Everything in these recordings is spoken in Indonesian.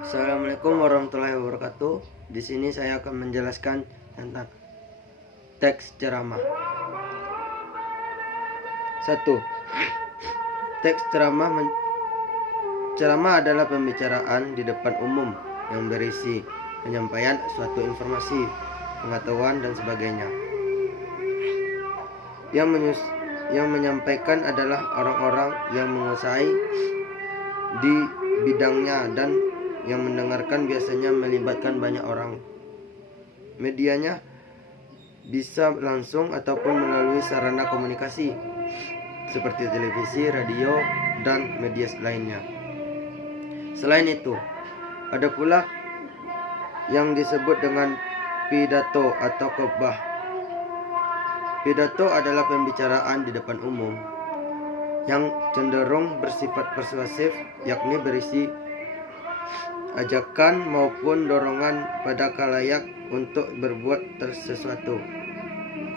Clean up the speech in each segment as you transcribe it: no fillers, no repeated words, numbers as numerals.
Assalamualaikum warahmatullahi wabarakatuh. Di sini saya akan menjelaskan tentang teks ceramah. 1. Teks ceramah adalah pembicaraan di depan umum yang berisi penyampaian suatu informasi, pengetahuan dan sebagainya. Yang menyampaikan adalah orang-orang yang menguasai di bidangnya, dan yang mendengarkan biasanya melibatkan banyak orang. Medianya bisa langsung ataupun melalui sarana komunikasi seperti televisi, radio, dan media lainnya. Selain itu, ada pula yang disebut dengan pidato atau khotbah. Pidato adalah pembicaraan di depan umum yang cenderung bersifat persuasif, yakni berisi ajakan maupun dorongan pada khalayak untuk berbuat sesuatu.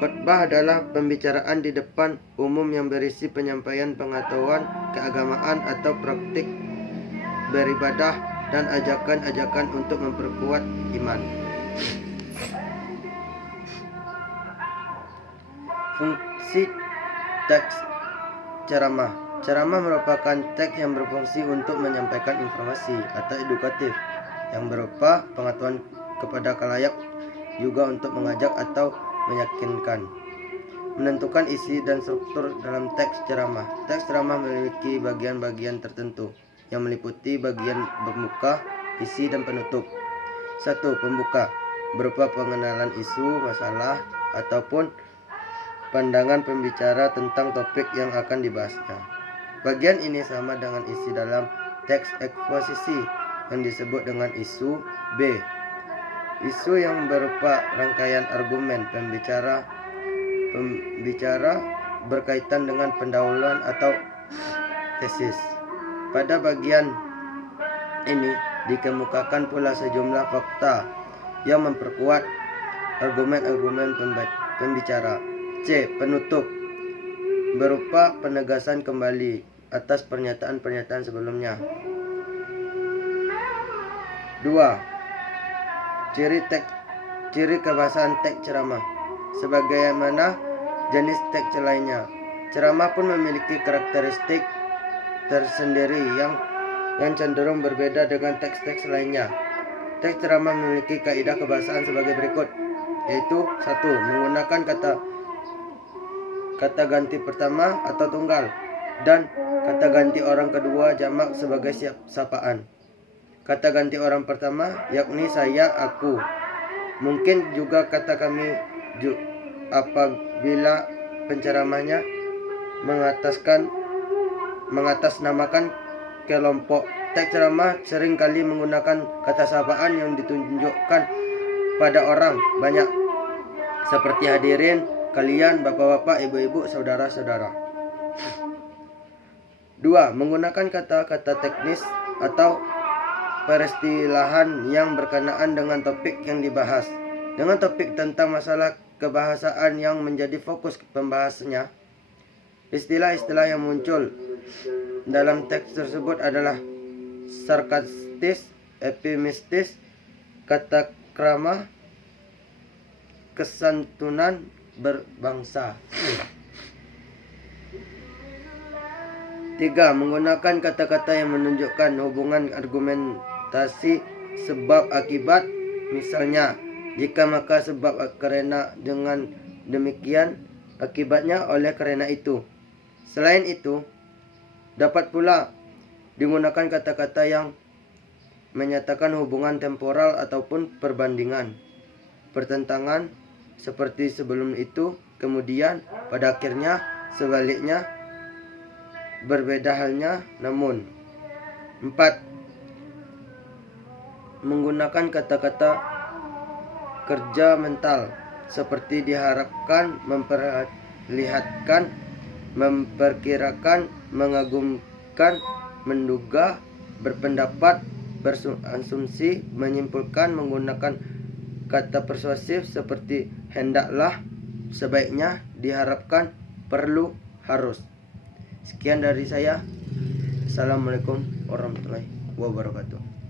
Khotbah adalah pembicaraan di depan umum yang berisi penyampaian pengetahuan, keagamaan atau praktik beribadah dan ajakan-ajakan untuk memperkuat iman. Fungsi teks ceramah. Ceramah merupakan teks yang berfungsi untuk menyampaikan informasi atau edukatif yang berupa pengetahuan kepada khalayak, juga untuk mengajak atau meyakinkan. Menentukan isi dan struktur dalam teks ceramah. Teks ceramah memiliki bagian-bagian tertentu yang meliputi bagian pembuka, isi, dan penutup. 1. Pembuka berupa pengenalan isu, masalah, ataupun pandangan pembicara tentang topik yang akan dibahasnya. Bagian ini sama dengan isi dalam teks eksposisi yang disebut dengan isu. B. Isu yang berupa rangkaian argumen pembicara berkaitan dengan pendahuluan atau tesis. Pada bagian ini dikemukakan pula sejumlah fakta yang memperkuat argumen-argumen pembicara. C. Penutup berupa penegasan kembali atas pernyataan-pernyataan sebelumnya. 2. Ciri kebahasaan teks ceramah. Sebagaimana jenis teks lainnya, ceramah pun memiliki karakteristik tersendiri yang cenderung berbeda dengan teks-teks lainnya. Teks ceramah memiliki kaidah kebahasaan sebagai berikut, yaitu 1. Menggunakan kata ganti pertama atau tunggal, dan kata ganti orang kedua jamak sebagai sapaan. Kata ganti orang pertama yakni saya, aku. Mungkin juga kata kami apabila penceramahnya mengatasnamakan kelompok. Teks ceramah sering kali menggunakan kata sapaan yang ditunjukkan pada orang banyak, seperti hadirin, kalian, bapak-bapak, ibu-ibu, saudara-saudara. 2. Menggunakan kata-kata teknis atau peristilahan yang berkenaan dengan topik yang dibahas. Dengan topik tentang masalah kebahasaan yang menjadi fokus pembahasannya, istilah-istilah yang muncul dalam teks tersebut adalah sarkastis, epimistis, kata krama, kesantunan berbangsa. 3. Menggunakan kata-kata yang menunjukkan hubungan argumentasi sebab akibat. Misalnya, jika maka sebab karena dengan demikian, akibatnya oleh karena itu. Selain itu, dapat pula digunakan kata-kata yang menyatakan hubungan temporal ataupun perbandingan, pertentangan, seperti sebelum itu, kemudian, pada akhirnya, sebaliknya, berbeda halnya, namun. 4. Menggunakan kata-kata kerja mental, seperti diharapkan, memperlihatkan, memperkirakan, mengagumkan, menduga, berpendapat, berasumsi, menyimpulkan. Menggunakan kata persuasif seperti hendaklah, sebaiknya, diharapkan, perlu, harus. Sekian dari saya. Assalamualaikum warahmatullahi wabarakatuh.